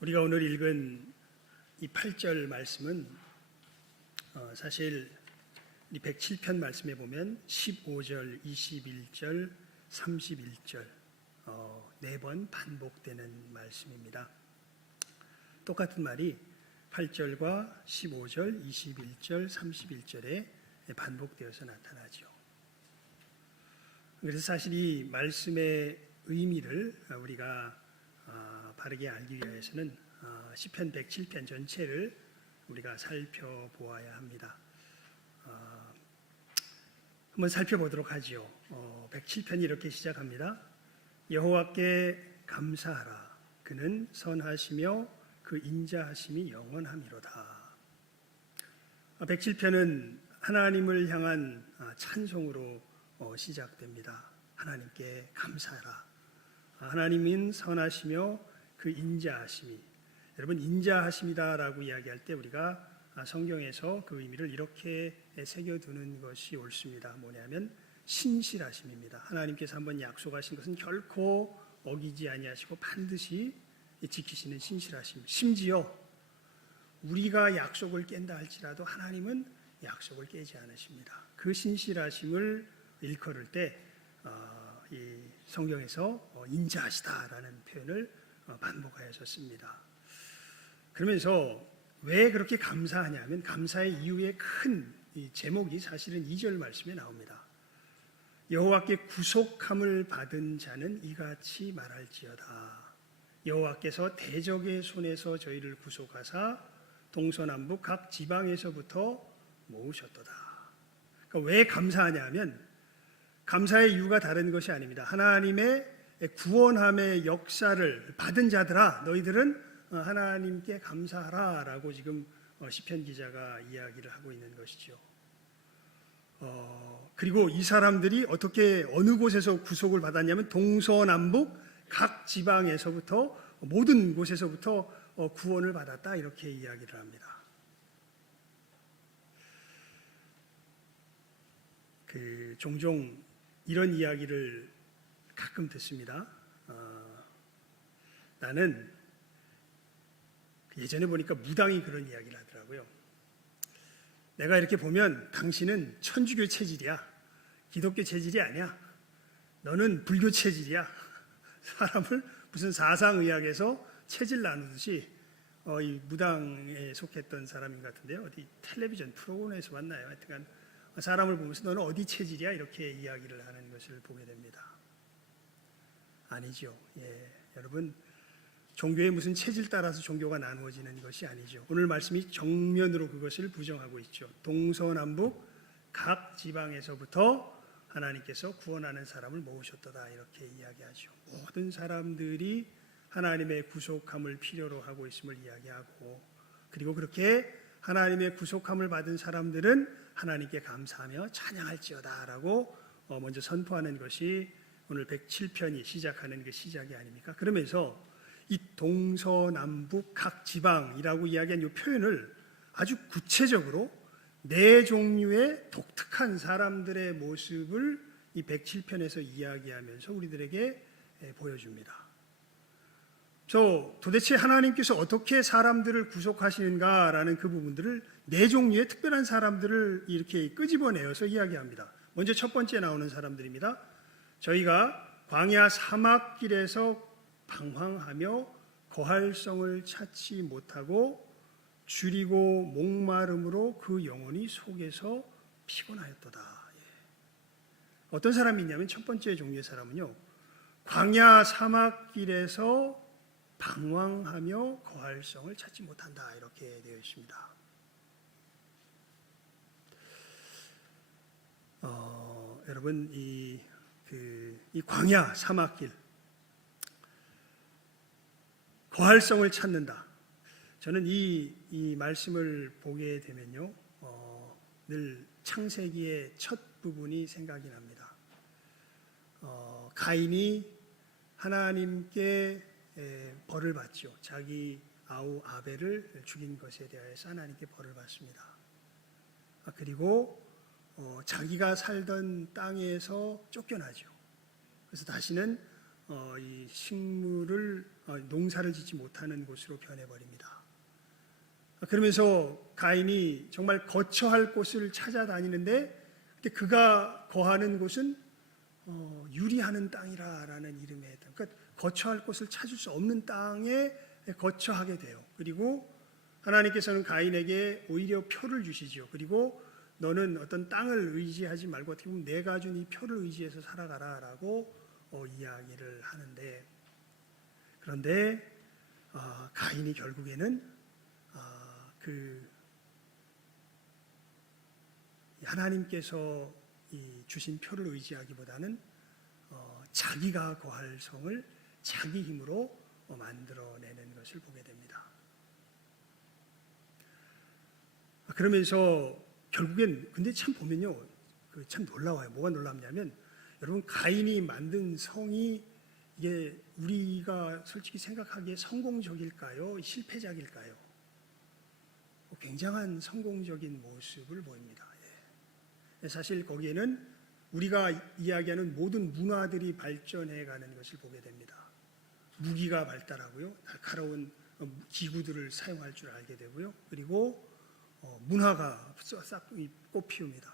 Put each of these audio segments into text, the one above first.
우리가 오늘 읽은 이 8절 말씀은 사실 이 107편 말씀에 보면 15절, 21절, 31절 네 번 반복되는 말씀입니다. 똑같은 말이 8절과 15절, 21절, 31절에 반복되어서 나타나죠. 그래서 사실 이 말씀의 의미를 우리가 바르게 알기 위해서는 시편 107편 전체를 우리가 살펴보아야 합니다. 한번 살펴보도록 하지요. 107편이 이렇게 시작합니다. 여호와께 감사하라. 그는 선하시며 그 인자하심이 영원함이로다. 107편은 하나님을 향한 찬송으로 시작됩니다. 하나님께 감사하라. 하나님은 선하시며 그 인자하심이, 여러분 인자하심이다라고 이야기할 때 우리가 성경에서 그 의미를 이렇게 새겨두는 것이 옳습니다. 뭐냐면 신실하심입니다. 하나님께서 한번 약속하신 것은 결코 어기지 아니하시고 반드시 지키시는 신실하심. 심지어 우리가 약속을 깬다 할지라도 하나님은 약속을 깨지 않으십니다. 그 신실하심을 일컬을 때 이 성경에서 인자하시다라는 표현을 반복하여서 씁니다. 그러면서 왜 그렇게 감사하냐면 감사의 이유의 큰 제목이 사실은 2절 말씀에 나옵니다. 여호와께 구속함을 받은 자는 이같이 말할지어다. 여호와께서 대적의 손에서 저희를 구속하사 동서남북 각 지방에서부터 모으셨도다. 그러니까 왜 감사하냐면 감사의 이유가 다른 것이 아닙니다. 하나님의 구원함의 역사를 받은 자들아 너희들은 하나님께 감사하라 라고 지금 시편 기자가 이야기를 하고 있는 것이죠. 그리고 이 사람들이 어떻게 어느 곳에서 구속을 받았냐면 동서남북 각 지방에서부터 모든 곳에서부터 구원을 받았다 이렇게 이야기를 합니다. 종종 이런 이야기를 가끔 듣습니다. 나는 예전에 보니까 무당이 그런 이야기를 하더라고요. 내가 이렇게 보면 당신은 천주교 체질이야. 기독교 체질이 아니야. 너는 불교 체질이야. 사람을 무슨 사상의학에서 체질 나누듯이 이 무당에 속했던 사람인 것 같은데요. 어디 텔레비전 프로그램에서 봤나요? 하여튼 사람을 보면서 너는 어디 체질이야? 이렇게 이야기를 하는 것을 보게 됩니다. 아니죠. 여러분 종교의 무슨 체질 따라서 종교가 나누어지는 것이 아니죠. 오늘 말씀이 정면으로 그것을 부정하고 있죠. 동서남북 각 지방에서부터 하나님께서 구원하는 사람을 모으셨도다 이렇게 이야기하죠. 모든 사람들이 하나님의 구속함을 필요로 하고 있음을 이야기하고 그리고 그렇게 하나님의 구속함을 받은 사람들은 하나님께 감사하며 찬양할지어다 라고 먼저 선포하는 것이 오늘 107편이 시작하는 그 시작이 아닙니까? 그러면서 이 동서남북 각 지방이라고 이야기한 이 표현을 아주 구체적으로 네 종류의 독특한 사람들의 모습을 이 107편에서 이야기하면서 우리들에게 보여줍니다. 도대체 하나님께서 어떻게 사람들을 구속하시는가라는 그 부분들을 네 종류의 특별한 사람들을 이렇게 끄집어내어서 이야기합니다. 먼저 첫 번째 나오는 사람들입니다. 저희가 광야 사막길에서 방황하며 거할성을 찾지 못하고 줄이고 목마름으로 그 영혼이 속에서 피곤하였도다. 어떤 사람이 있냐면 첫 번째 종류의 사람은요. 광야 사막길에서 방황하며 거할성을 찾지 못한다 이렇게 되어 있습니다. 여러분 이 광야 사막길 거할성을 찾는다. 저는 이 말씀을 보게 되면요, 늘 창세기의 첫 부분이 생각이 납니다. 가인이 하나님께 벌을 받죠. 자기 아우 아벨을 죽인 것에 대해서 하나님께 벌을 받습니다. 그리고 자기가 살던 땅에서 쫓겨나죠. 그래서 다시는 이 식물을 농사를 짓지 못하는 곳으로 변해버립니다. 그러면서 가인이 정말 거처할 곳을 찾아다니는데 그가 거하는 곳은 유리하는 땅이라는 이름의 땅. 그러니까 거처할 곳을 찾을 수 없는 땅에 거처하게 돼요. 그리고 하나님께서는 가인에게 오히려 표를 주시죠. 그리고 너는 어떤 땅을 의지하지 말고 어떻게 보면 내가 준 이 표를 의지해서 살아가라라고 이야기를 하는데, 그런데 가인이 결국에는 하나님께서 주신 표를 의지하기보다는 자기가 거할 성을 자기 힘으로 만들어내는 것을 보게 됩니다. 그러면서 결국엔 근데 참 보면요, 참 놀라워요. 뭐가 놀랍냐면 여러분, 가인이 만든 성이 이게 우리가 솔직히 생각하기에 성공적일까요? 실패작일까요? 굉장한 성공적인 모습을 보입니다. 사실 거기에는 우리가 이야기하는 모든 문화들이 발전해가는 것을 보게 됩니다. 무기가 발달하고요, 날카로운 기구들을 사용할 줄 알게 되고요, 그리고 문화가 싹 꽃피웁니다.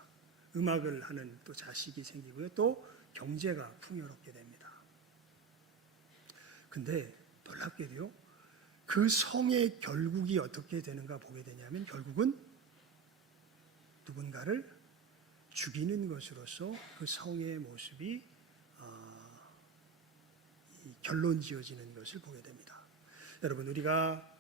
음악을 하는 또 자식이 생기고요, 또 경제가 풍요롭게 됩니다. 근데 놀랍게도요, 그 성의 결국이 어떻게 되는가 보게 되냐면 결국은 누군가를 죽이는 것으로서 그 성의 모습이 결론 지어지는 것을 보게 됩니다. 여러분, 우리가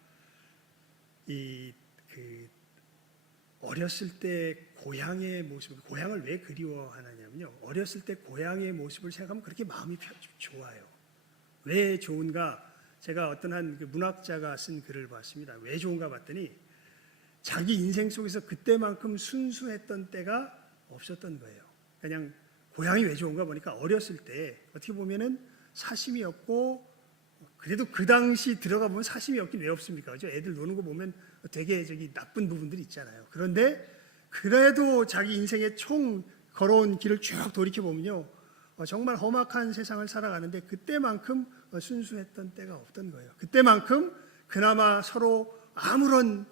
어렸을 때 고향의 모습, 고향을 왜 그리워하느냐면요, 어렸을 때 고향의 모습을 생각하면 그렇게 마음이 좋아요. 왜 좋은가? 제가 어떤 한 문학자가 쓴 글을 봤습니다. 왜 좋은가 봤더니 자기 인생 속에서 그때만큼 순수했던 때가 없었던 거예요. 그냥 고향이 왜 좋은가 보니까 어렸을 때 어떻게 보면은 사심이 없고, 그래도 그 당시 들어가 보면 사심이 없긴 왜 없습니까? 그죠? 애들 노는 거 보면 되게 나쁜 부분들이 있잖아요. 그런데 그래도 자기 인생에 총 걸어온 길을 쭉 돌이켜 보면요, 정말 험악한 세상을 살아가는데 그때만큼 순수했던 때가 없던 거예요. 그때만큼 그나마 서로 아무런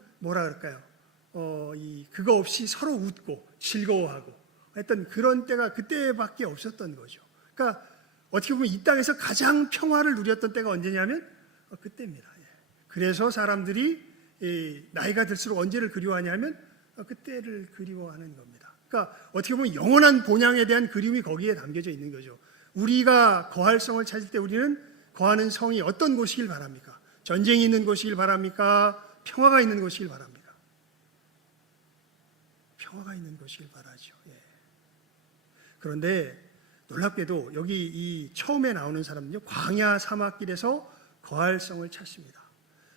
그거 없이 서로 웃고 즐거워하고 했던 그런 때가 그때밖에 없었던 거죠. 그러니까 어떻게 보면 이 땅에서 가장 평화를 누렸던 때가 언제냐면 그때입니다. 그래서 사람들이 나이가 들수록 언제를 그리워하냐면 그때를 그리워하는 겁니다. 그러니까 어떻게 보면 영원한 본향에 대한 그리움이 거기에 담겨져 있는 거죠. 우리가 거할 성을 찾을 때 우리는 거하는 성이 어떤 곳이길 바랍니까? 전쟁이 있는 곳이길 바랍니까? 평화가 있는 곳이길 바랍니까? 평화가 있는 곳이길 바라죠. 그런데 놀랍게도 여기 이 처음에 나오는 사람은요, 광야 사막길에서 거할 성을 찾습니다.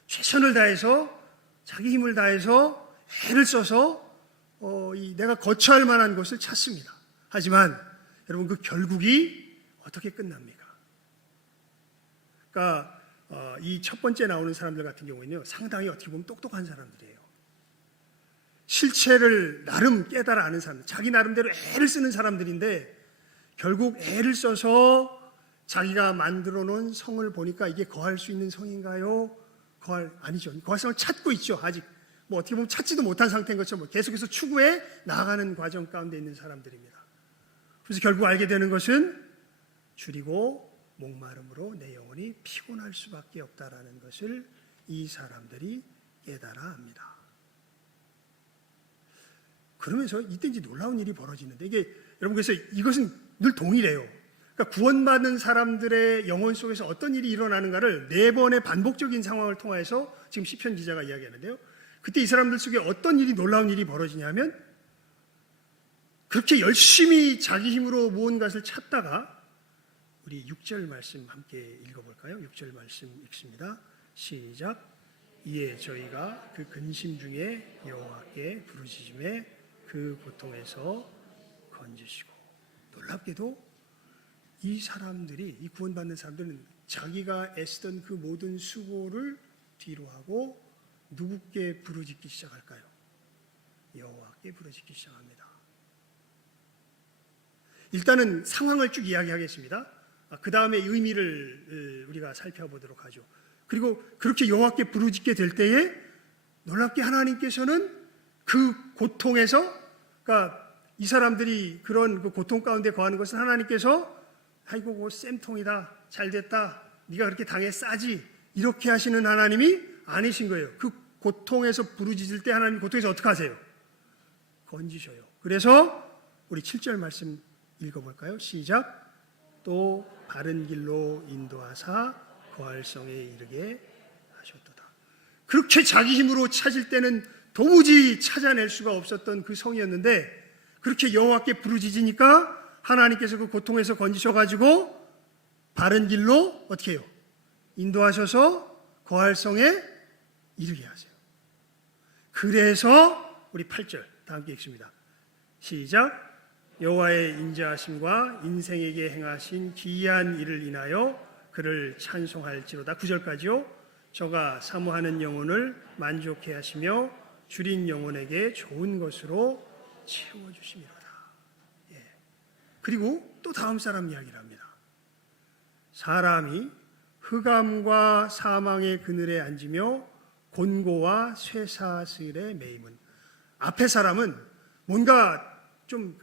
최선을 다해서 자기 힘을 다해서 애를 써서 내가 거처할 만한 곳을 찾습니다. 하지만 여러분, 그 결국이 어떻게 끝납니까? 그러니까 이 첫 번째 나오는 사람들 같은 경우에는요, 상당히 어떻게 보면 똑똑한 사람들이에요. 실체를 나름 깨달아 아는 사람들, 자기 나름대로 애를 쓰는 사람들인데 결국 애를 써서 자기가 만들어 놓은 성을 보니까 이게 거할 수 있는 성인가요? 아니죠. 거할 성을 찾고 있죠. 아직 어떻게 보면 찾지도 못한 상태인 것처럼 계속해서 추구해 나아가는 과정 가운데 있는 사람들입니다. 그래서 결국 알게 되는 것은 줄이고 목마름으로 내 영혼이 피곤할 수밖에 없다라는 것을 이 사람들이 깨달아 합니다. 그러면서 이때 이제 놀라운 일이 벌어지는데, 이게 여러분, 그래서 이것은 늘 동일해요. 그러니까 구원받는 사람들의 영혼 속에서 어떤 일이 일어나는가를 4번의 반복적인 상황을 통해서 지금 시편 기자가 이야기하는데요, 그때 이 사람들 속에 어떤 일이, 놀라운 일이 벌어지냐면 그렇게 열심히 자기 힘으로 모은 것을 찾다가, 우리 6절 말씀 함께 읽어볼까요? 6절 말씀 읽습니다. 시작. 이에 저희가 그 근심 중에 여호와께 부르짖음에 그 고통에서 건지시고. 놀랍게도 이 사람들이, 이 구원받는 사람들은 자기가 애쓰던 그 모든 수고를 뒤로하고 누구께 부르짖기 시작할까요? 여호와께 부르짖기 시작합니다. 일단은 상황을 쭉 이야기하겠습니다. 그 다음에 의미를 우리가 살펴보도록 하죠. 그리고 그렇게 여호와께 부르짖게 될 때에 놀랍게 하나님께서는 그 고통에서, 그러니까 이 사람들이 그런 그 고통 가운데 거하는 것은 하나님께서 아이고 뭐 쌤통이다, 잘됐다, 네가 그렇게 당해 싸지, 이렇게 하시는 하나님이 아니신 거예요. 그 고통에서 부르짖을 때 하나님 고통에서 어떻게 하세요? 건지셔요. 그래서 우리 7절 말씀 읽어볼까요? 시작. 또 바른 길로 인도하사 거할 성에 이르게 하셨도다. 그렇게 자기 힘으로 찾을 때는 도무지 찾아낼 수가 없었던 그 성이었는데, 그렇게 여호와께 부르짖으니까 하나님께서 그 고통에서 건지셔가지고 바른 길로 어떻게 해요? 인도하셔서 거할 성에 이르게 하세요. 그래서 우리 8절 다 함께 읽습니다. 시작. 여호와의 인자하심과 인생에게 행하신 기이한 일을 인하여 그를 찬송할지로다. 9절까지요. 저가 사모하는 영혼을 만족해 하시며 줄인 영혼에게 좋은 것으로 채워주시미로다. 예. 그리고 또 다음 사람 이야기를 합니다. 사람이 흑암과 사망의 그늘에 앉으며 곤고와 쇠사슬에 매임은, 앞에 사람은 뭔가 좀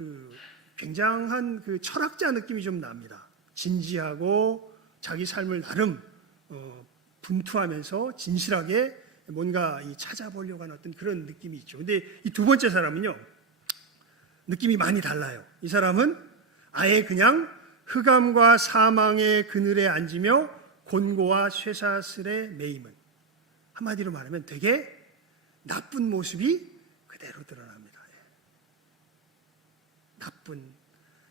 굉장한 그 철학자 느낌이 좀 납니다. 진지하고 자기 삶을 나름 분투하면서 진실하게 뭔가 찾아보려고 하는 어떤 그런 느낌이 있죠. 근데 이 두 번째 사람은요, 느낌이 많이 달라요. 이 사람은 아예 그냥 흑암과 사망의 그늘에 앉으며 곤고와 쇠사슬에 매임은, 한마디로 말하면 되게 나쁜 모습이 그대로 드러납니다. 나쁜,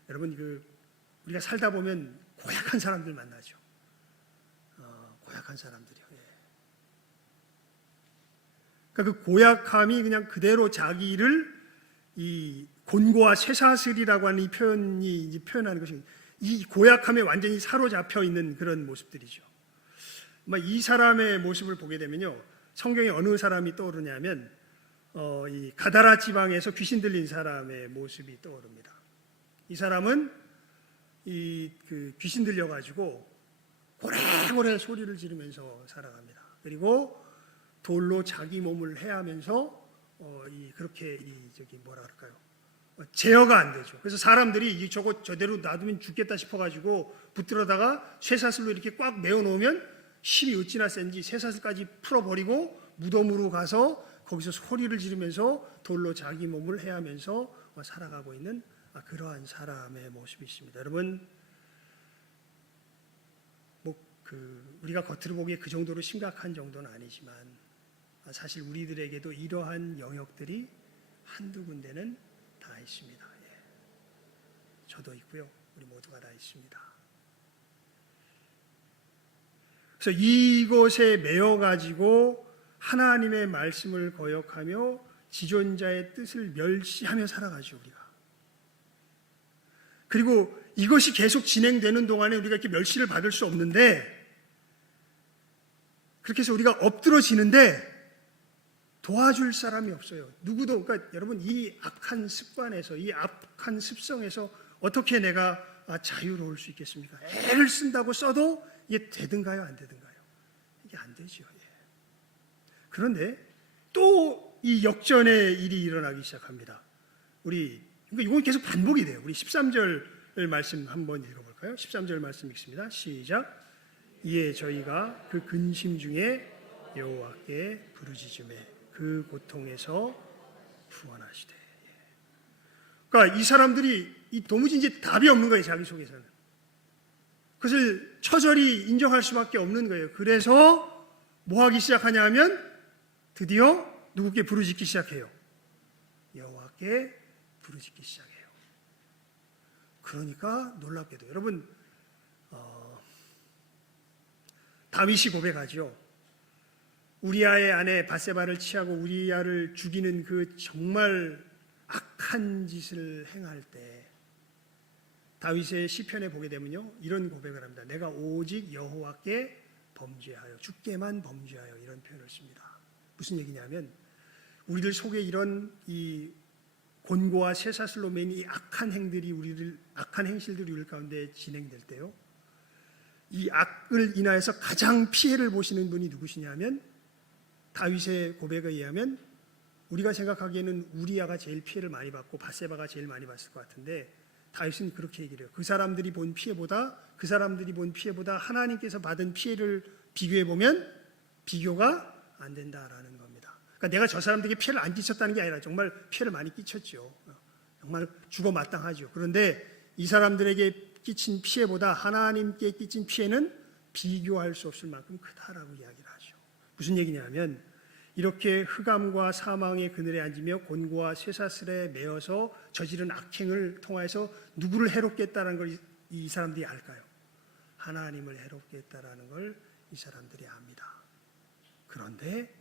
여러분 우리가 살다 보면 고약한 사람들 만나죠. 고약한 사람들이요. 그러니까 그 고약함이 그냥 그대로 자기를 이 곤고와 쇠사슬이라고 하는 이 표현이 이제 표현하는 것이, 이 고약함에 완전히 사로잡혀 있는 그런 모습들이죠. 이 사람의 모습을 보게 되면요, 성경에 어느 사람이 떠오르냐면 이 가다라 지방에서 귀신 들린 사람의 모습이 떠오릅니다. 이 사람은 귀신 들려가지고 고래고래 소리를 지르면서 살아갑니다. 그리고 돌로 자기 몸을 해하면서 그렇게 뭐라 그럴까요? 제어가 안 되죠. 그래서 사람들이 저거 저대로 놔두면 죽겠다 싶어가지고 붙들어다가 쇠사슬로 이렇게 꽉 메어 놓으면 힘이 어찌나 센지 쇠사슬까지 풀어버리고 무덤으로 가서 거기서 소리를 지르면서 돌로 자기 몸을 해하면서 살아가고 있는 그러한 사람의 모습이 있습니다. 여러분, 우리가 겉으로 보기에 그 정도로 심각한 정도는 아니지만 사실 우리들에게도 이러한 영역들이 한두 군데는 다 있습니다. 저도 있고요. 우리 모두가 다 있습니다. 그래서 이곳에 매여가지고 하나님의 말씀을 거역하며 지존자의 뜻을 멸시하며 살아가죠, 우리가. 그리고 이것이 계속 진행되는 동안에 우리가 이렇게 멸시를 받을 수 없는데, 그렇게 해서 우리가 엎드러지는데 도와줄 사람이 없어요. 누구도. 그러니까 여러분, 이 악한 습관에서, 이 악한 습성에서 어떻게 내가 자유로울 수 있겠습니까? 애를 쓴다고 써도 이게 되든가요, 안 되든가요? 이게 안 되죠. 그런데 또 이 역전의 일이 일어나기 시작합니다. 그러니까 이건 계속 반복이 돼요. 우리 13절 말씀 한번 읽어볼까요? 13절 말씀 읽습니다. 시작. 이에 저희가 그 근심 중에 여호와께 부르짖음에 그 고통에서 구원하시되. 그러니까 이 사람들이 도무지 이제 답이 없는 거예요, 자기 속에서는. 그것을 처절히 인정할 수밖에 없는 거예요. 그래서 뭐 하기 시작하냐 하면 드디어 누구께 부르짖기 시작해요? 여호와께 부르짖기 시작해요. 그러니까 놀랍게도 여러분, 다윗이 고백하죠. 우리아의 아내 바세바를 취하고 우리아를 죽이는 그 정말 악한 짓을 행할 때 다윗의 시편에 보게 되면요, 이런 고백을 합니다. 내가 오직 여호와께 범죄하여, 주께만 범죄하여, 이런 표현을 씁니다. 무슨 얘기냐면 우리들 속에 이런 이 곤고와 쇠사슬로 맨 이 악한 행실들이 우리 가운데 진행될 때요, 이 악을 인하여서 가장 피해를 보시는 분이 누구시냐면 다윗의 고백에 의하면 우리가 생각하기에는 우리아가 제일 피해를 많이 받고 밧세바가 제일 많이 받을 것 같은데 다윗은 그렇게 얘기를 해요. 그 사람들이 본 피해보다 하나님께서 받은 피해를 비교해 보면 비교가 안 된다라는 겁니다. 그러니까 내가 저 사람들에게 피해를 안 끼쳤다는 게 아니라 정말 피해를 많이 끼쳤죠. 정말 죽어 마땅하죠. 그런데 이 사람들에게 끼친 피해보다 하나님께 끼친 피해는 비교할 수 없을 만큼 크다라고 이야기를 하죠. 무슨 얘기냐면 이렇게 흑암과 사망의 그늘에 앉으며 곤고와 쇠사슬에 매어서 저지른 악행을 통하여서 누구를 해롭겠다는 걸 이 사람들이 알까요? 하나님을 해롭겠다라는 걸 이 사람들이 압니다. 그런데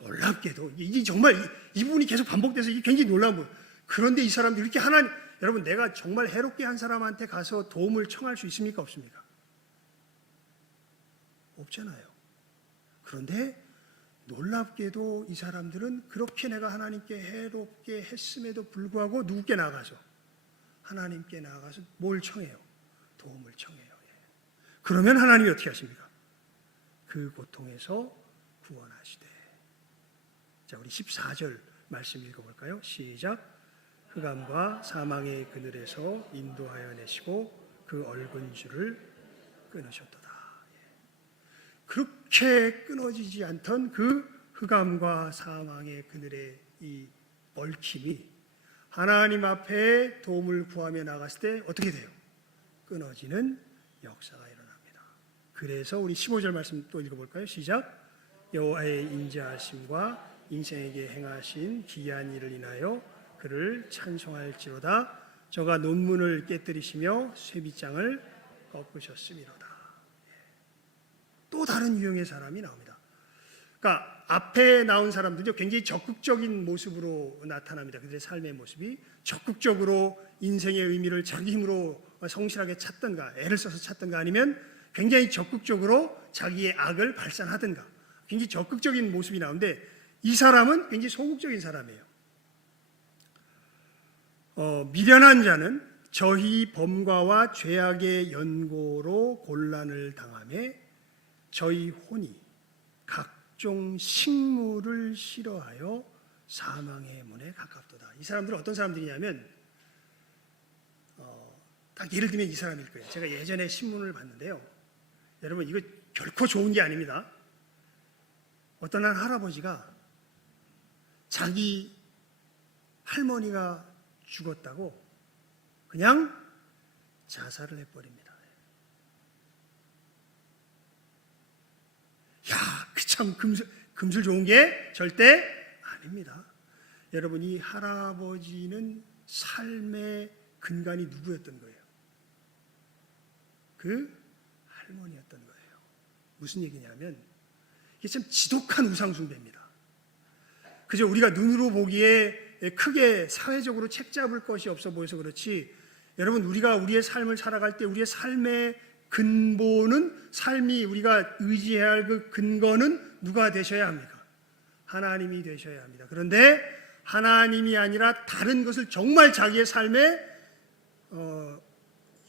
놀랍게도 이게 정말 이 부분이 계속 반복돼서 이게 굉장히 놀라운 부분. 그런데 이 사람들이 이렇게 하나님, 여러분 내가 정말 해롭게 한 사람한테 가서 도움을 청할 수 있습니까? 없습니까? 없잖아요. 그런데 놀랍게도 이 사람들은 그렇게 내가 하나님께 해롭게 했음에도 불구하고 누구께 나아가서 하나님께 나아가서 뭘 청해요? 도움을 청해요. 그러면 하나님이 어떻게 하십니까? 그 고통에서 구원하시되. 자, 우리 14절 말씀 읽어볼까요? 시작. 흑암과 사망의 그늘에서 인도하여 내시고 그 얽은 줄을 끊으셨도다. 그렇게 끊어지지 않던 그 흑암과 사망의 그늘의 이 얽힘이 하나님 앞에 도움을 구하며 나갔을 때 어떻게 돼요? 끊어지는 역사가 일어납니다. 그래서 우리 15절 말씀 또 읽어볼까요? 시작. 여호와의 인자하심과 인생에게 행하신 기이한 일을 인하여 그를 찬송할지로다. 저가 논문을 깨뜨리시며 쇠빗장을 꺾으셨음이로다. 또 다른 유형의 사람이 나옵니다. 그러니까 앞에 나온 사람들도 굉장히 적극적인 모습으로 나타납니다. 그들의 삶의 모습이 적극적으로 인생의 의미를 자기 힘으로 성실하게 찾던가 애를 써서 찾던가 아니면 굉장히 적극적으로 자기의 악을 발산하던가 굉장히 적극적인 모습이 나오는데 이 사람은 굉장히 소극적인 사람이에요. 미련한 자는 저희 범과와 죄악의 연고로 곤란을 당하며 저희 혼이 각종 식물을 싫어하여 사망의 문에 가깝도다. 이 사람들은 어떤 사람들이냐면 딱 예를 들면 이 사람일 거예요. 제가 예전에 신문을 봤는데요. 여러분 이거 결코 좋은 게 아닙니다. 어떤 한 할아버지가 자기 할머니가 죽었다고 그냥 자살을 해버립니다. 야, 그 참 금술 좋은 게 절대 아닙니다. 여러분 이 할아버지는 삶의 근간이 누구였던 거예요? 그 할머니였던 거예요. 무슨 얘기냐면 이게 참 지독한 우상숭배입니다. 그저 우리가 눈으로 보기에 크게 사회적으로 책잡을 것이 없어 보여서 그렇지 여러분 우리가 우리의 삶을 살아갈 때 우리의 삶의 근본은 삶이 우리가 의지해야 할 그 근거는 누가 되셔야 합니까? 하나님이 되셔야 합니다. 그런데 하나님이 아니라 다른 것을 정말 자기의 삶의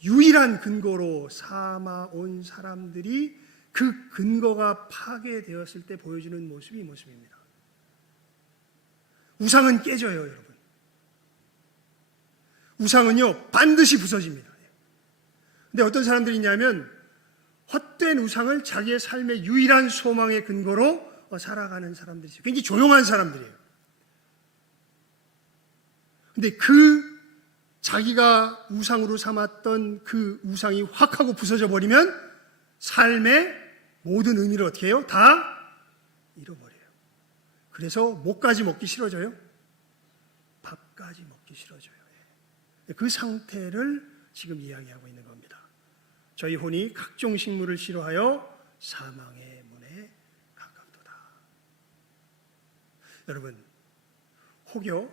유일한 근거로 삼아온 사람들이 그 근거가 파괴되었을 때 보여주는 모습이 이 모습입니다. 우상은 깨져요, 여러분. 우상은요 반드시 부서집니다. 근데 어떤 사람들이 있냐면 헛된 우상을 자기의 삶의 유일한 소망의 근거로 살아가는 사람들이 있어요. 굉장히 조용한 사람들이에요. 근데 그 자기가 우상으로 삼았던 그 우상이 확 하고 부서져 버리면 삶의 모든 의미를 어떻게 해요? 다 잃어버려요. 그래서 뭐까지 먹기 싫어져요? 밥까지 먹기 싫어져요. 그 상태를 지금 이야기하고 있는 겁니다. 저희 혼이 각종 식물을 싫어하여 사망의 문에 가깝도다. 여러분, 혹여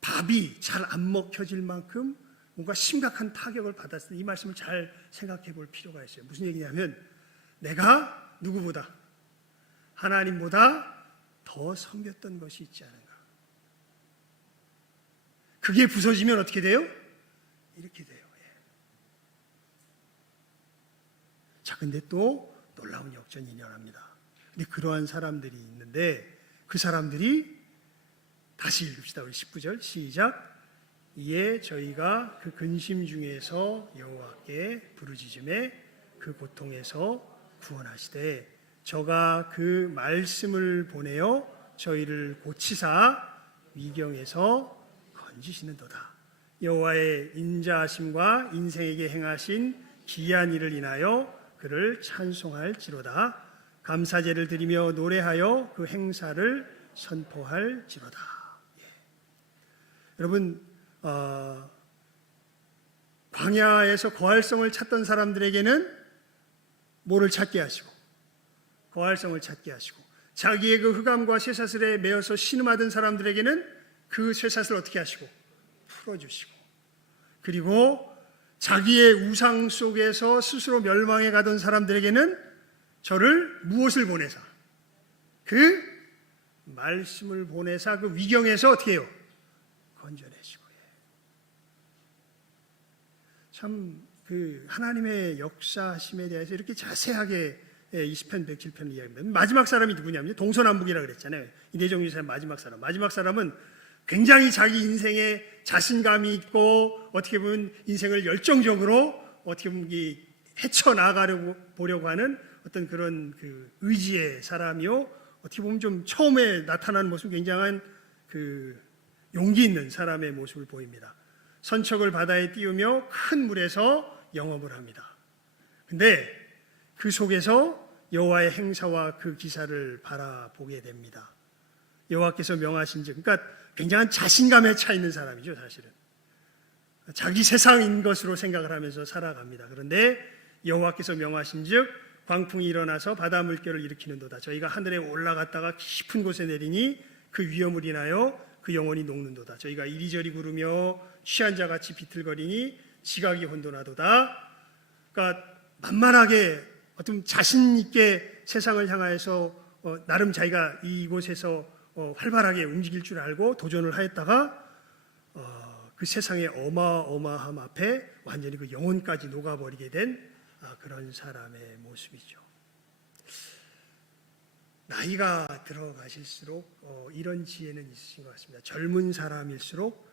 밥이 잘 안 먹혀질 만큼 뭔가 심각한 타격을 받았을 때 이 말씀을 잘 생각해 볼 필요가 있어요. 무슨 얘기냐면 내가 누구보다 하나님보다 더 섬겼던 것이 있지 않은가. 그게 부서지면 어떻게 돼요? 이렇게 돼요. 자, 근데 또 놀라운 역전이 일어납니다. 근데 그러한 사람들이 있는데 그 사람들이 다시 읽읍시다. 우리 19절 시작. 이에 저희가 그 근심 중에서 여호와께 부르짖음에 그 고통에서 구원하시되 저가 그 말씀을 보내어 저희를 고치사 위경에서 건지시는도다. 여호와의 인자하심과 인생에게 행하신 기이한 일을 인하여 그를 찬송할지로다. 감사제를 드리며 노래하여 그 행사를 선포할지로다. 예. 여러분, 광야에서 거할성을 찾던 사람들에게는 뭐를 찾게 하시고 거할성을 찾게 하시고, 자기의 그 흑암과 쇠사슬에 매어서 신음하던 사람들에게는 그 쇠사슬을 어떻게 하시고 풀어주시고, 그리고 자기의 우상 속에서 스스로 멸망해 가던 사람들에게는 저를 무엇을 보내사? 그 말씀을 보내사 그 위경에서 어떻게 해요? 건져내시고. 참 그 하나님의 역사심에 대해서 이렇게 자세하게 이 시편 107편을 이야기합니다. 마지막 사람이 누구냐면 동서남북이라고 그랬잖아요. 이대종유사의 마지막 사람. 마지막 사람은 굉장히 자기 인생에 자신감이 있고 어떻게 보면 인생을 열정적으로 어떻게 보면 헤쳐나가려고 보려고 하는 어떤 그런 그 의지의 사람이요. 어떻게 보면 좀 처음에 나타나는 모습은 굉장한 그 용기 있는 사람의 모습을 보입니다. 선척을 바다에 띄우며 큰 물에서 영업을 합니다. 근데 그 속에서 여호와의 행사와 그 기사를 바라보게 됩니다. 여호와께서 명하신즉, 그러니까 굉장한 자신감에 차 있는 사람이죠, 사실은. 자기 세상인 것으로 생각을 하면서 살아갑니다. 그런데 여호와께서 명하신즉 광풍이 일어나서 바다 물결을 일으키는도다. 저희가 하늘에 올라갔다가 깊은 곳에 내리니 그 위험을 인하여 그 영혼이 녹는도다. 저희가 이리저리 구르며 취한 자같이 비틀거리니 지각이 혼돈하도다. 그러니까 만만하게 어떤 자신 있게 세상을 향하여서 나름 자기가 이곳에서 활발하게 움직일 줄 알고 도전을 하였다가 그 세상의 어마어마함 앞에 완전히 그 영혼까지 녹아버리게 된 그런 사람의 모습이죠. 나이가 들어가실수록 이런 지혜는 있으신 것 같습니다. 젊은 사람일수록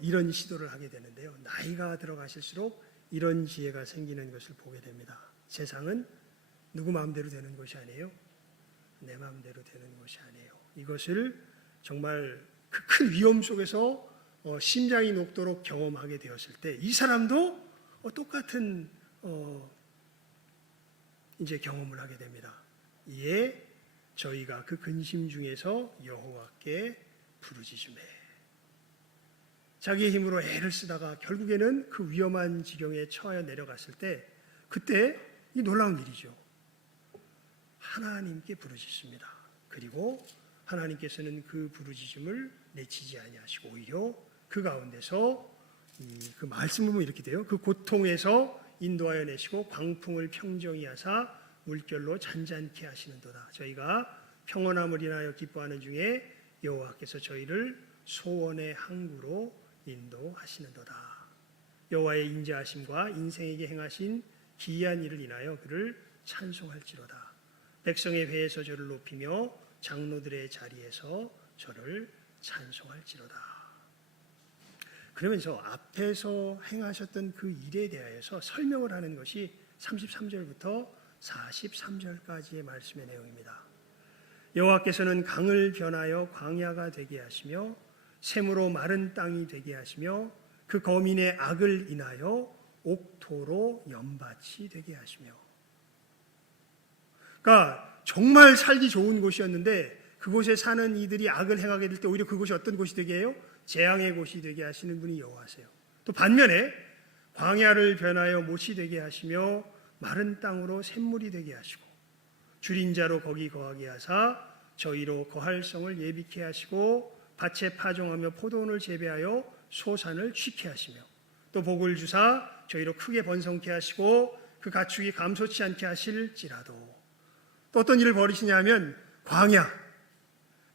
이런 시도를 하게 되는데요. 나이가 들어가실수록 이런 지혜가 생기는 것을 보게 됩니다. 세상은 누구 마음대로 되는 것이 아니에요. 내 마음대로 되는 것이 아니에요. 이것을 정말 그 큰 위험 속에서 심장이 녹도록 경험하게 되었을 때 이 사람도 똑같은 이제 경험을 하게 됩니다. 이에 저희가 그 근심 중에서 여호와께 부르짖으매, 자기의 힘으로 애를 쓰다가 결국에는 그 위험한 지경에 처하여 내려갔을 때 그때 이 놀라운 일이죠. 하나님께 부르짖습니다. 그리고 하나님께서는 그 부르짖음을 내치지 아니하시고 오히려 그 가운데서 그 말씀을 보면 이렇게 돼요. 그 고통에서 인도하여 내시고 광풍을 평정히 하사 물결로 잔잔케 하시는도다. 저희가 평온함을 인하여 기뻐하는 중에 여호와께서 저희를 소원의 항구로 인도하시는도다. 여호와의 인자하심과 인생에게 행하신 기이한 일을 인하여 그를 찬송할지로다. 백성의 회에서 저를 높이며 장로들의 자리에서 저를 찬송할지로다. 그러면서 앞에서 행하셨던 그 일에 대하여서 설명을 하는 것이 33절부터 43절까지의 말씀의 내용입니다. 여호와께서는 강을 변하여 광야가 되게 하시며 샘으로 마른 땅이 되게 하시며 그 거민의 악을 인하여 옥토로 연밭이 되게 하시며, 그러니까 정말 살기 좋은 곳이었는데 그곳에 사는 이들이 악을 행하게 될 때 오히려 그곳이 어떤 곳이 되게 해요? 재앙의 곳이 되게 하시는 분이 여호와세요. 또 반면에 광야를 변하여 못이 되게 하시며 마른 땅으로 샘물이 되게 하시고 줄인 자로 거기 거하게 하사 저희로 거할 성을 예비케 하시고 밭에 파종하며 포도원을 재배하여 소산을 취케 하시며 또 복을 주사 저희로 크게 번성케 하시고 그 가축이 감소치 않게 하실지라도, 또 어떤 일을 벌이시냐면 광야,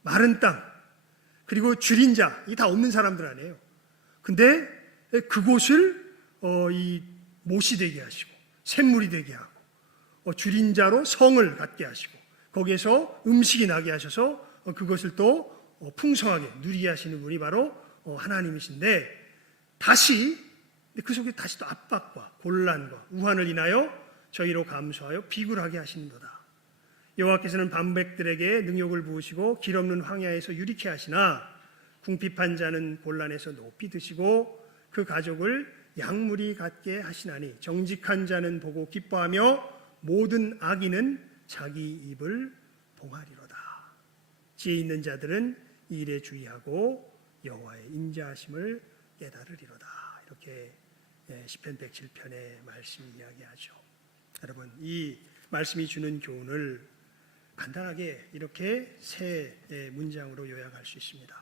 마른 땅, 그리고 줄인 자, 이 다 없는 사람들 아니에요. 근데 그곳을 이 못이 되게 하시고 샘물이 되게 하고 줄인 자로 성을 갖게 하시고 거기에서 음식이 나게 하셔서 그것을 또 풍성하게 누리게 하시는 분이 바로 하나님이신데, 다시 그 속에 다시 또 압박과 곤란과 우환을 인하여 저희로 감수하여 비굴하게 하시는도다. 여호와께서는 반백들에게 능욕을 부으시고 길 없는 황야에서 유리케 하시나 궁핍한 자는 곤란에서 높이 드시고 그 가족을 약물이 갖게 하시나니 정직한 자는 보고 기뻐하며 모든 악인은 자기 입을 봉하리로다. 지혜 있는 자들은 이 일에 주의하고 여호와의 인자하심을 깨달으리로다. 이렇게 시편 107편의 말씀이 이야기하죠. 여러분, 이 말씀이 주는 교훈을 간단하게 이렇게 세 문장으로 요약할 수 있습니다.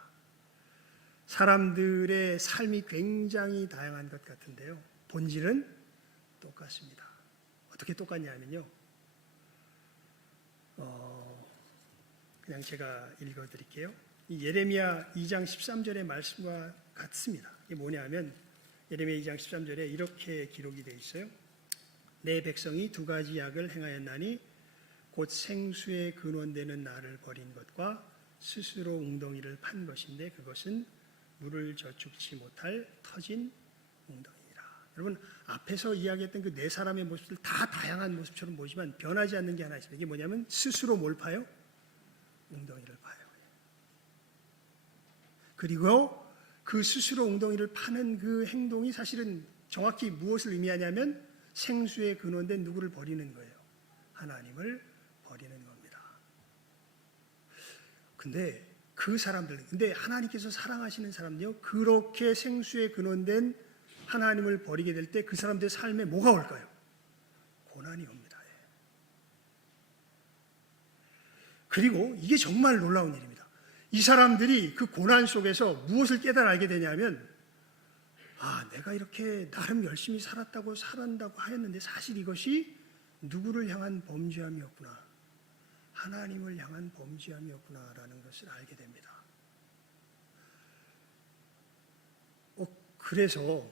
사람들의 삶이 굉장히 다양한 것 같은데요, 본질은 똑같습니다. 어떻게 똑같냐면요, 그냥 제가 읽어드릴게요. 이 예레미야 2장 13절의 말씀과 같습니다. 이게 뭐냐면 예레미야 2장 13절에 이렇게 기록이 되어 있어요. 내 백성이 두 가지 악을 행하였나니 곧 생수의 근원되는 나를 버린 것과 스스로 웅덩이를 판 것인데 그것은 물을 저축치 못할 터진 웅덩이니라. 여러분, 앞에서 이야기했던 그 네 사람의 모습들 다 다양한 모습처럼 보이지만 변하지 않는 게 하나 있습니다. 이게 뭐냐면 스스로 뭘 파요? 웅덩이를 파요. 그리고 그 스스로 웅덩이를 파는 그 행동이 사실은 정확히 무엇을 의미하냐면 생수의 근원된 누구를 버리는 거예요. 하나님을 버리는 겁니다. 근데 그 사람들, 근데 하나님께서 사랑하시는 사람들요, 그렇게 생수의 근원된 하나님을 버리게 될 때 그 사람들의 삶에 뭐가 올까요? 고난이 옵니다. 그리고 이게 정말 놀라운 일입니다. 이 사람들이 그 고난 속에서 무엇을 깨달아 알게 되냐면, 내가 이렇게 나름 열심히 살았다고 하였는데 사실 이것이 누구를 향한 범죄함이었구나, 하나님을 향한 범죄함이었구나라는 것을 알게 됩니다. 그래서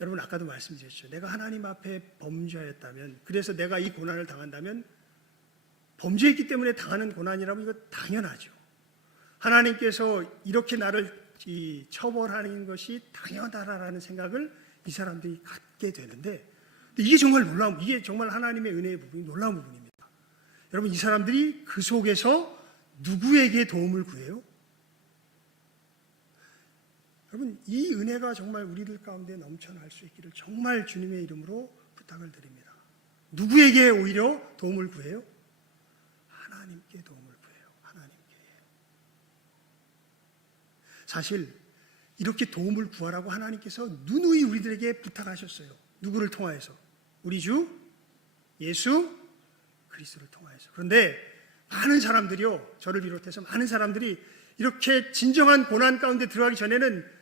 여러분, 아까도 말씀드렸죠. 내가 하나님 앞에 범죄하였다면, 그래서 내가 이 고난을 당한다면 범죄했기 때문에 당하는 고난이라면 이거 당연하죠. 하나님께서 이렇게 나를 처벌하는 것이 당연하다라는 생각을 이 사람들이 갖게 되는데, 이게 정말 놀라운, 이게 정말 하나님의 은혜의 부분이 놀라운 부분입니다. 여러분, 이 사람들이 그 속에서 누구에게 도움을 구해요? 여러분, 이 은혜가 정말 우리들 가운데 넘쳐날 수 있기를 정말 주님의 이름으로 부탁을 드립니다. 누구에게 오히려 도움을 구해요? 하나님께 도움을 구해요. 하나님께. 사실 이렇게 도움을 구하라고 하나님께서 누누이 우리들에게 부탁하셨어요. 누구를 통하여서? 우리 주 예수 그리스도를 통하여서. 그런데 많은 사람들이요, 저를 비롯해서 많은 사람들이 이렇게 진정한 고난 가운데 들어가기 전에는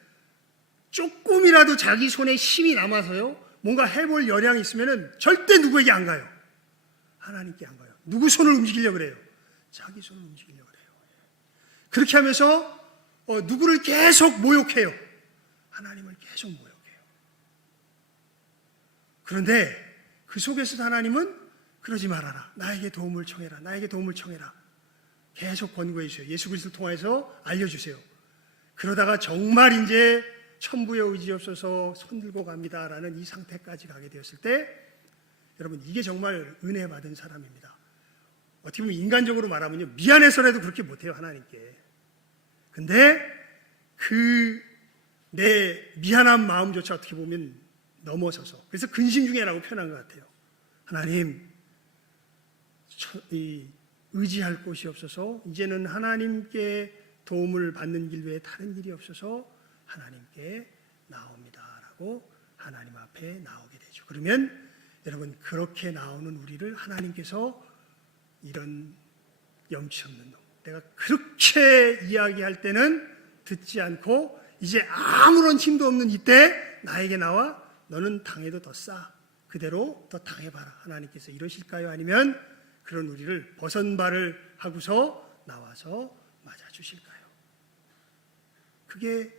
조금이라도 자기 손에 힘이 남아서요, 뭔가 해볼 여량이 있으면은 절대 누구에게 안 가요. 하나님께 안 가요. 누구 손을 움직이려고 그래요? 자기 손을 움직이려고 그래요. 그렇게 하면서 누구를 계속 모욕해요. 하나님을 계속 모욕해요. 그런데 그 속에서도 하나님은 그러지 말아라. 나에게 도움을 청해라. 나에게 도움을 청해라. 계속 권고해 주세요. 예수 그리스도를 통해서 알려주세요. 그러다가 정말 이제 천부의 의지 없어서 손들고 갑니다라는 이 상태까지 가게 되었을 때, 여러분, 이게 정말 은혜 받은 사람입니다. 어떻게 보면 인간적으로 말하면요, 미안해서라도 그렇게 못해요, 하나님께. 근데 그 내 미안한 마음조차 어떻게 보면 넘어서서, 그래서 근심중에라고 표현한 것 같아요. 하나님, 의지할 곳이 없어서 이제는 하나님께 도움을 받는 길 외에 다른 길이 없어서 하나님께 나옵니다라고 하나님 앞에 나오게 되죠. 그러면 여러분, 그렇게 나오는 우리를 하나님께서 이런 염치 없는 놈, 내가 그렇게 이야기할 때는 듣지 않고 이제 아무런 힘도 없는 이때 나에게 나와 너는 당해도 더 싸, 그대로 더 당해봐라, 하나님께서 이러실까요? 아니면 그런 우리를 버선발을 하고서 나와서 맞아주실까요? 그게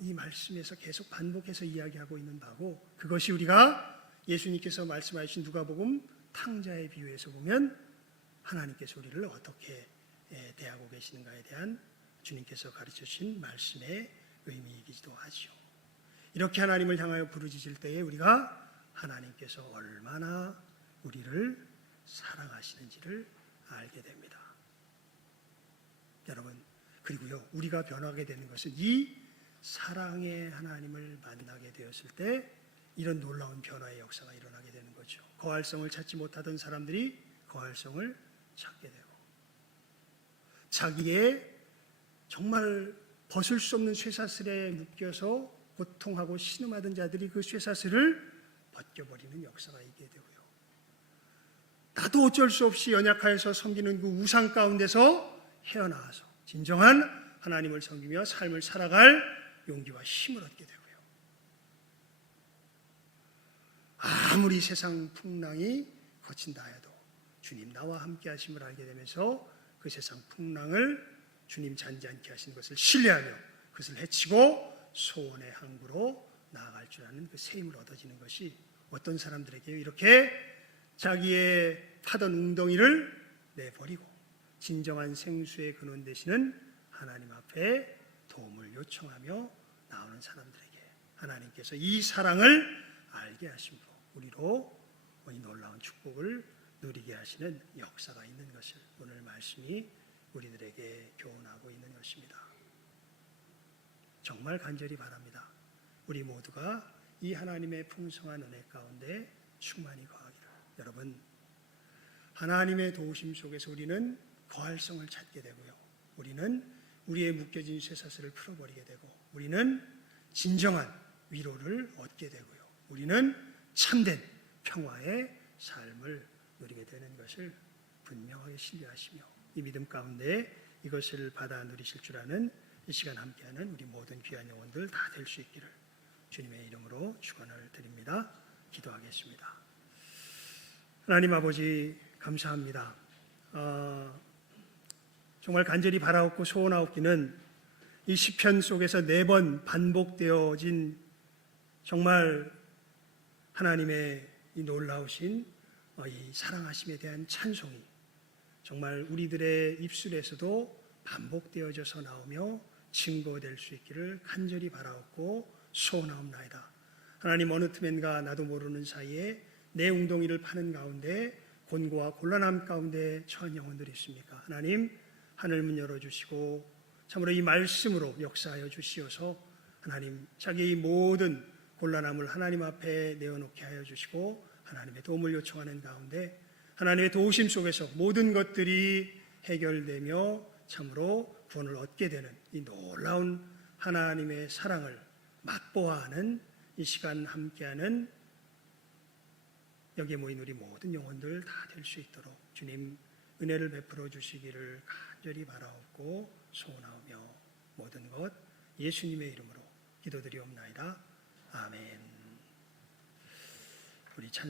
이 말씀에서 계속 반복해서 이야기하고 있는 바고, 그것이 우리가 예수님께서 말씀하신 누가복음 탕자의 비유에서 보면 하나님께서 우리를 어떻게 대하고 계시는가에 대한 주님께서 가르쳐 주신 말씀의 의미이기도 하죠. 이렇게 하나님을 향하여 부르짖을 때에 우리가 하나님께서 얼마나 우리를 사랑하시는지를 알게 됩니다. 여러분, 그리고요, 우리가 변하게 되는 것은 이 사랑의 하나님을 만나게 되었을 때 이런 놀라운 변화의 역사가 일어나게 되는 거죠. 거할성을 찾지 못하던 사람들이 거할성을 찾게 되고, 자기의 정말 벗을 수 없는 쇠사슬에 묶여서 고통하고 신음하던 자들이 그 쇠사슬을 벗겨버리는 역사가 있게 되고요. 나도 어쩔 수 없이 연약하여서 섬기는 그 우상 가운데서 헤어나와서 진정한 하나님을 섬기며 삶을 살아갈 용기와 힘을 얻게 되고요. 아무리 세상 풍랑이 거친다 해도 주님 나와 함께 하심을 알게 되면서 그 세상 풍랑을 주님 잔잔케 하신 것을 신뢰하며 그것을 헤치고 소원의 항구로 나아갈 줄 아는 그 새 힘을 얻어지는 것이 어떤 사람들에게 이렇게 자기의 파던 웅덩이를 내버리고 진정한 생수의 근원 되시는 하나님 앞에 도움을 요청하며 나오는 사람들에게 하나님께서 이 사랑을 알게 하심으로 우리로 이 놀라운 축복을 누리게 하시는 역사가 있는 것을 오늘 말씀이 우리들에게 교훈하고 있는 것입니다. 정말 간절히 바랍니다. 우리 모두가 이 하나님의 풍성한 은혜 가운데 충만히 거하기를. 여러분, 하나님의 도우심 속에서 우리는 거할성을 찾게 되고요. 우리는 우리의 묶여진 쇠사슬을 풀어버리게 되고, 우리는 진정한 위로를 얻게 되고요. 우리는 참된 평화의 삶을 누리게 되는 것을 분명하게 신뢰하시며 이 믿음 가운데 이것을 받아 누리실 줄 아는 이 시간 함께하는 우리 모든 귀한 영혼들 다 될 수 있기를 주님의 이름으로 축원을 드립니다. 기도하겠습니다. 하나님 아버지 감사합니다. 정말 간절히 바라옵고 소원하옵기는 이 시편 속에서 4번 반복되어진 정말 하나님의 이 놀라우신 이 사랑하심에 대한 찬송이 정말 우리들의 입술에서도 반복되어져서 나오며 증거될 수 있기를 간절히 바라옵고 소원하옵나이다. 하나님, 어느 틈엔가 나도 모르는 사이에 내 웅덩이를 파는 가운데 곤고와 곤란함 가운데 처한 영혼들이 있습니까? 하나님, 하늘문 열어주시고 참으로 이 말씀으로 역사하여 주시어서 하나님, 자기의 모든 곤란함을 하나님 앞에 내어놓게 하여 주시고 하나님의 도움을 요청하는 가운데 하나님의 도우심 속에서 모든 것들이 해결되며 참으로 구원을 얻게 되는 이 놀라운 하나님의 사랑을 맛보아하는 이 시간 함께하는 여기에 모인 우리 모든 영혼들 다 될 수 있도록 주님 은혜를 베풀어 주시기를 간절히 바라옵고 소원하오며 모든 것 예수님의 이름으로 기도드리옵나이다. 아멘. 우리 찬